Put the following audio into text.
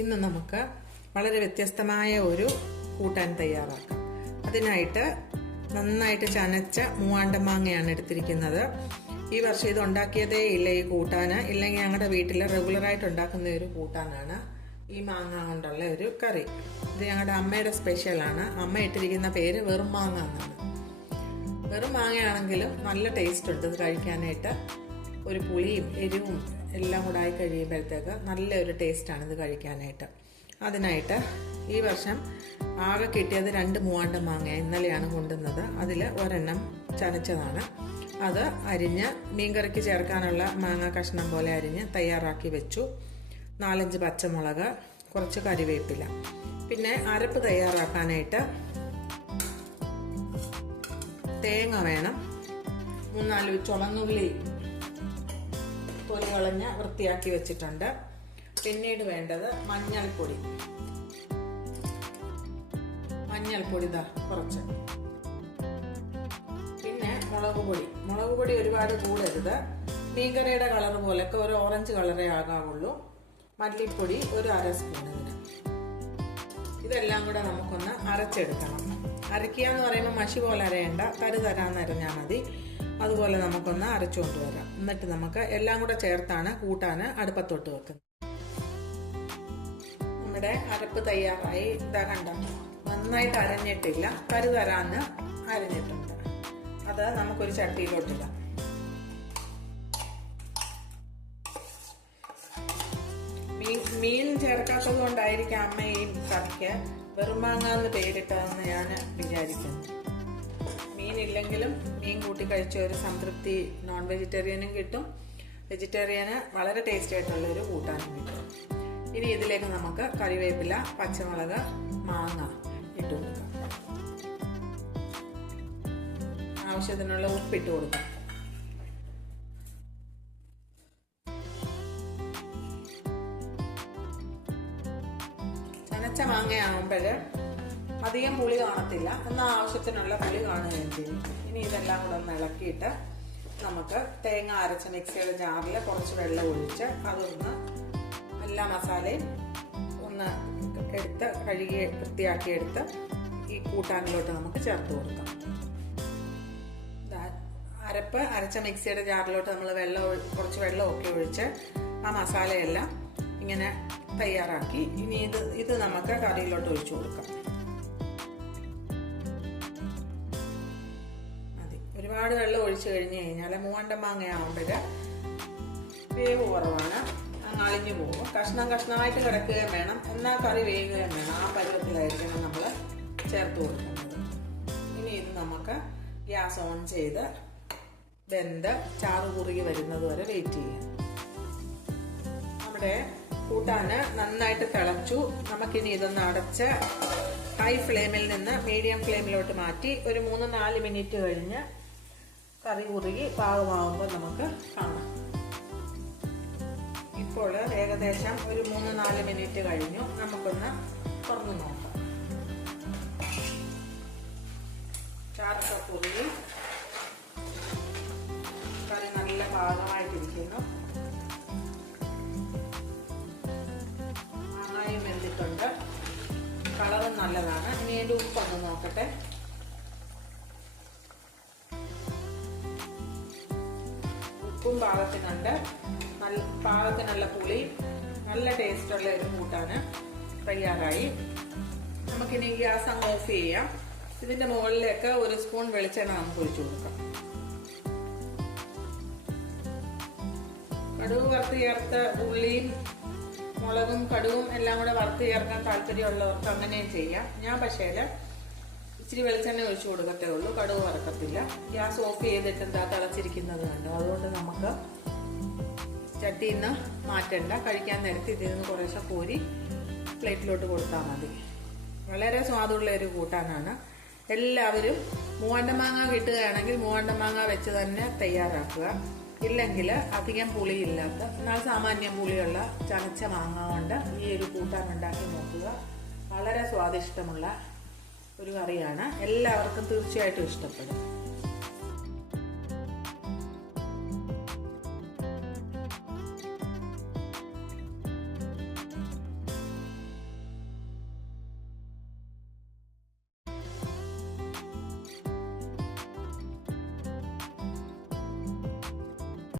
ഇന്ന് നമുക്ക് വളരെ വ്യത്യസ്തമായ ഒരു കൂട്ടാൻ തയ്യാറാക്കാം. അതിനായിട്ട് നന്നായിട്ട് ചനച്ച മൂവാണ്ടമാങ്ങയാണ് എടുത്തിരിക്കുന്നത്. ഈ വർഷം ഇത് ഉണ്ടാക്കിയതേ ഇല്ല ഈ കൂട്ടാന്. ഇല്ലെങ്കിൽ ഞങ്ങളുടെ വീട്ടിൽ റെഗുലറായിട്ട് ഉണ്ടാക്കുന്ന ഒരു കൂട്ടാനാണ് ഈ മാങ്ങ കൊണ്ടുള്ള ഒരു കറി. ഇത് ഞങ്ങളുടെ അമ്മയുടെ സ്പെഷ്യലാണ്. അമ്മ ഇട്ടിരിക്കുന്ന പേര് വെറും മാങ്ങ എന്നാണ്. വെറും മാങ്ങയാണെങ്കിലും നല്ല ടേസ്റ്റ് ഉണ്ട് ഇത് കഴിക്കാനായിട്ട്. ഒരു പുളിയും എരിവും എല്ലാം കൂടെ ആയി കഴിയുമ്പോഴത്തേക്ക് നല്ലൊരു ടേസ്റ്റാണ് ഇത് കഴിക്കാനായിട്ട്. അതിനായിട്ട് ഈ വർഷം ആകെ കിട്ടിയത് 2 മൂവാണ്ട മാങ്ങ ഇന്നലെയാണ് കൊണ്ടുവന്നത്. അതിൽ ഒരെണ്ണം ചനച്ചതാണ്. അത് അരിഞ്ഞ് മീൻകറിക്ക് ചേർക്കാനുള്ള മാങ്ങ കഷ്ണം പോലെ അരിഞ്ഞ് തയ്യാറാക്കി വെച്ചു. 4-5 പച്ചമുളക്, കുറച്ച് കറിവേപ്പില. പിന്നെ അരപ്പ് തയ്യാറാക്കാനായിട്ട് തേങ്ങ വേണം. 3-4 ചുവന്നുള്ളി തൊലി കളഞ്ഞ് വൃത്തിയാക്കി വെച്ചിട്ടുണ്ട്. പിന്നീട് വേണ്ടത് മഞ്ഞൾപ്പൊടി ഇതാ കുറച്ച്. പിന്നെ മുളക് പൊടി ഒരുപാട് കൂടരുത്. മീൻകറിയുടെ കളർ പോലൊക്കെ ഒരു ഓറഞ്ച് കളറേ ആകാവുള്ളൂ. മല്ലിപ്പൊടി ഒരു 1/2 സ്പൂൺ. ഇതെല്ലാം കൂടെ നമുക്കൊന്ന് അരച്ചെടുക്കണം. അരയ്ക്കുക എന്ന് പറയുമ്പോൾ മഷി പോലെ അരയണ്ട, തരാന്ന് അരഞ്ഞാൽ മതി. അതുപോലെ നമുക്കൊന്ന് അരച്ചുകൊണ്ട് വരാം. എന്നിട്ട് നമുക്ക് എല്ലാം കൂടെ ചേർത്താണ് കൂട്ടാന് അടുപ്പത്തോട്ട് വെക്കുന്നത്. നമ്മുടെ അരപ്പ് തയ്യാറായി. ഇതാ കണ്ടോ, നന്നായിട്ട് അരഞ്ഞിട്ടില്ല, തരാന്ന് അരഞ്ഞിട്ടുണ്ട്. അത് നമുക്കൊരു ചട്ടിയിലോട്ടിടാം. മീൻ ചേർക്കാത്തത് കൊണ്ടായിരിക്കും അമ്മ ഈ കറിക്ക് വെറുമാങ്ങ എന്ന് പേരിട്ടതെന്ന് ഞാൻ വിചാരിക്കുന്നു. മീനില്ലെങ്കിലും മീൻ കൂട്ടി കഴിച്ച ഒരു സംതൃപ്തി നോൺ വെജിറ്റേറിയനും കിട്ടും, വെജിറ്റേറിയന് വളരെ ടേസ്റ്റി ആയിട്ടുള്ള ഒരു കൂട്ടാനും കിട്ടും. ഇനി ഇതിലേക്ക് നമുക്ക് കറിവേപ്പില, പച്ചമുളക്, മാങ്ങ ഇട്ട് കൊടുക്കാം. ആവശ്യത്തിനുള്ള ഉപ്പിട്ട് കൊടുക്കാം. ചനച്ച മാങ്ങയാകുമ്പോൾ അധികം പുളി കാണത്തില്ല, എന്നാൽ ആവശ്യത്തിനുള്ള പുളി കാണുകയും ചെയ്യും. ഇനി ഇതെല്ലാം കൂടെ ഒന്ന് ഇളക്കിയിട്ട് നമുക്ക് തേങ്ങ അരച്ച മിക്സിയുടെ ജാറിൽ കുറച്ച് വെള്ളം ഒഴിച്ച് അതൊന്ന് എല്ലാ മസാലയും ഒന്ന് കഴുകി വൃത്തിയാക്കിയെടുത്ത് ഈ കൂട്ടാനിലോട്ട് നമുക്ക് ചേർത്ത് കൊടുക്കാം. അരപ്പ് അരച്ച മിക്സിയുടെ ജാറിലോട്ട് നമ്മൾ കുറച്ച് വെള്ളമൊക്കെ ഒഴിച്ച് ആ മസാലയെല്ലാം ഇങ്ങനെ തയ്യാറാക്കി ഇനി ഇത് നമുക്ക് കറിയിലോട്ട് ഒഴിച്ചു കൊടുക്കാം. ഒരുപാട് വെള്ളം ഒഴിച്ചു കഴിഞ്ഞ് കഴിഞ്ഞാൽ മൂവാണ്ട മാങ്ങയാകുമ്പോൾ വേവ് കുറവാണ്, അളിഞ്ഞു പോകും. കഷ്ണമായിട്ട് കിടക്കുകയും വേണം, എന്നാൽ കറി വേകുകയും വേണം. ആ പരുവത്തിലായിരിക്കണം നമ്മൾ ചേർത്ത് കൊടുക്കുന്നത്. ഇനി ഇത് നമുക്ക് ഗ്യാസ് ഓൺ ചെയ്ത് വെന്ത് ചാറ് കുറുകി വരുന്നത് വരെ വെയിറ്റ് ചെയ്യാം. നമ്മുടെ കൂട്ടാന് നന്നായിട്ട് തിളച്ചു. നമുക്കിനി ഇതൊന്ന് അടച്ച് ഹൈ ഫ്ലെയിമിൽ നിന്ന് മീഡിയം ഫ്ലെയിമിലോട്ട് മാറ്റി ഒരു 3-4 മിനിറ്റ് കഴിഞ്ഞ് കറി കുറുകി പാകമാകുമ്പോൾ നമുക്ക് കാണാം. ഇപ്പോൾ ഏകദേശം ഒരു 3-4 മിനിറ്റ് കഴിഞ്ഞു. നമുക്കൊന്ന് തുറന്നു നോക്കാം. ചാറൊക്കെ കുറുകി കറി നല്ല പാകമായിട്ടിരിക്കുന്നു. മാങ്ങായും വെന്തിട്ടുണ്ട്, കളറും നല്ലതാണ്. ഇനി അതിൻ്റെ ഉപ്പൊന്ന് നോക്കട്ടെ. ഉപ്പും പാകത്തിനുണ്ട്, പാകത്തിനുള്ള പുളി, നല്ല ടേസ്റ്റുള്ള ഒരു കൂട്ടാന് തയ്യാറായി. നമുക്കിനി ഗ്യാസ് അങ്ങ് ഓഫ് ചെയ്യാം. ഇതിന്റെ മുകളിലേക്ക് 1 സ്പൂൺ വെളിച്ചെണ്ണ നമുക്ക് ഒഴിച്ചു കൊടുക്കാം. കടുക് വറുത്ത് ചേർത്ത് ഉള്ളിയും മുളകും കടുകും എല്ലാം കൂടെ വറുത്ത് ചേർക്കാൻ താല്പര്യമുള്ളവർക്ക് അങ്ങനെയും ചെയ്യാം. ഞാൻ പക്ഷേ ഇച്ചിരി വെളിച്ചെണ്ണ ഒഴിച്ചു കൊടുക്കത്തേ ഉള്ളൂ, കടുക് വറക്കത്തില്ല. ഗ്യാസ് ഓഫ് ചെയ്തിട്ട് എന്താ തിളച്ചിരിക്കുന്നത് കണ്ടോ. അതുകൊണ്ട് നമുക്ക് ചട്ടിയിൽ നിന്ന് മാറ്റണ്ട. കഴിക്കാൻ നേരത്തെ ഇതിൽ നിന്ന് കുറേശ്ശെ കോരി പ്ലേറ്റിലോട്ട് കൊടുത്താൽ മതി. വളരെ സ്വാദുള്ള ഒരു കൂട്ടാനാണ്. എല്ലാവരും മൂവാണ്ടമാങ്ങ കിട്ടുകയാണെങ്കിൽ മൂവാണ്ടമാങ്ങ വെച്ച് തന്നെ തയ്യാറാക്കുക. ഇല്ലെങ്കിൽ അധികം പുളിയില്ലാത്ത എന്നാൽ സാമാന്യം പുളിയുള്ള ചനച്ച മാങ്ങ കൊണ്ട് ഈ ഒരു കൂട്ടാൻ ഉണ്ടാക്കി നോക്കുക. വളരെ സ്വാദിഷ്ടമുള്ള ഒരു കറിയാണ്. എല്ലാവർക്കും തീർച്ചയായിട്ടും ഇഷ്ടപ്പെടും.